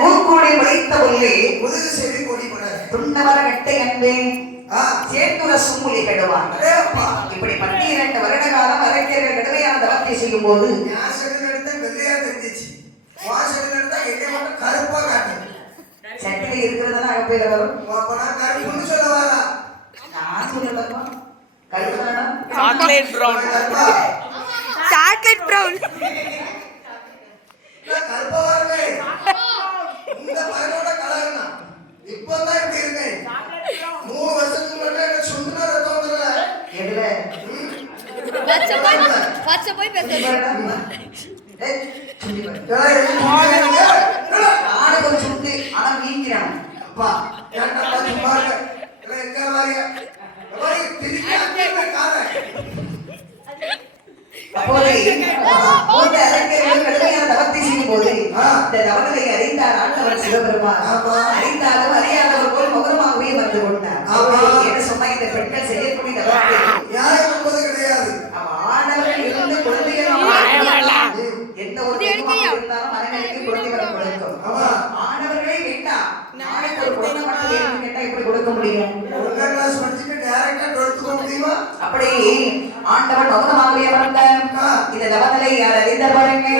மூக்கூடி வைத்த உள்ளே முதுகு செவி கொடி படாது துண்டவர கட்டை அன்பே சேர்த்துர சும்முலி கெடுவான். இப்படி 12 வருட காலம் அரக்கர்கள் கடுமையான தவத்தை செய்யும் போது வெள்ளையா தெரிஞ்சிச்சு, கருப்பா காட்டு சட்டில இருக்கிறதெல்லாம் அகப்பையில வரும். கருப்புன்னு சொல்ல வரா, நான் சொல்லலப்பா, கருப்பு சாக்லேட் பிரவுன், சாக்லேட் பிரவுன் கருப்பா வரவே இந்த பையனோட கலர்னா இப்பதான் இப்படி இருக்கேன். 3 வருஷத்துக்கு முன்னாடி சுண்டுனா ரத்தம் வந்துடல. எதுல பச்சை போய் பேசுறேன். நானே கொஞ்சம் சுண்டு ஆனா வீங்கிறான். அப்பா ஏன்டா சும்மா இருக்க எங்க வாரியா அப்போது மூன்று அரக்கர்கள் கடுமையான தவத்தை செய்யும் போது இந்த தவத்தை அறிந்தார் ஆண்டவர் சிவபெருமான். அறிந்தாலும் அறியாதவர் போல் மௌனமாகவே வந்து கொண்டார். என்ன சொன்னா, இந்த பெண்கள் செய்யக்கூடிய தவத்தை நியாயம் என்பது கிடையாது. ஆண்டவர்கள் இருந்து குழந்தைகள் எந்த ஒரு இருந்தாலும் மனைவிக்கு குழந்தை வர கொடுக்கும். ஆண்டவர்களே வேண்டாம், நாளைக்கு ஒரு குழந்தை மட்டும் வேணும்னு கேட்டா எப்படி கொடுக்க முடியும்? கிளாஸ் படிச்சுட்டு டைரக்டா எடுத்துக்க முடியுமா? அப்படி ஆண்டவன் மௌனமாகவே அமர்ந்தார். இந்த தவத்தை யார் அறிந்த பாருங்க.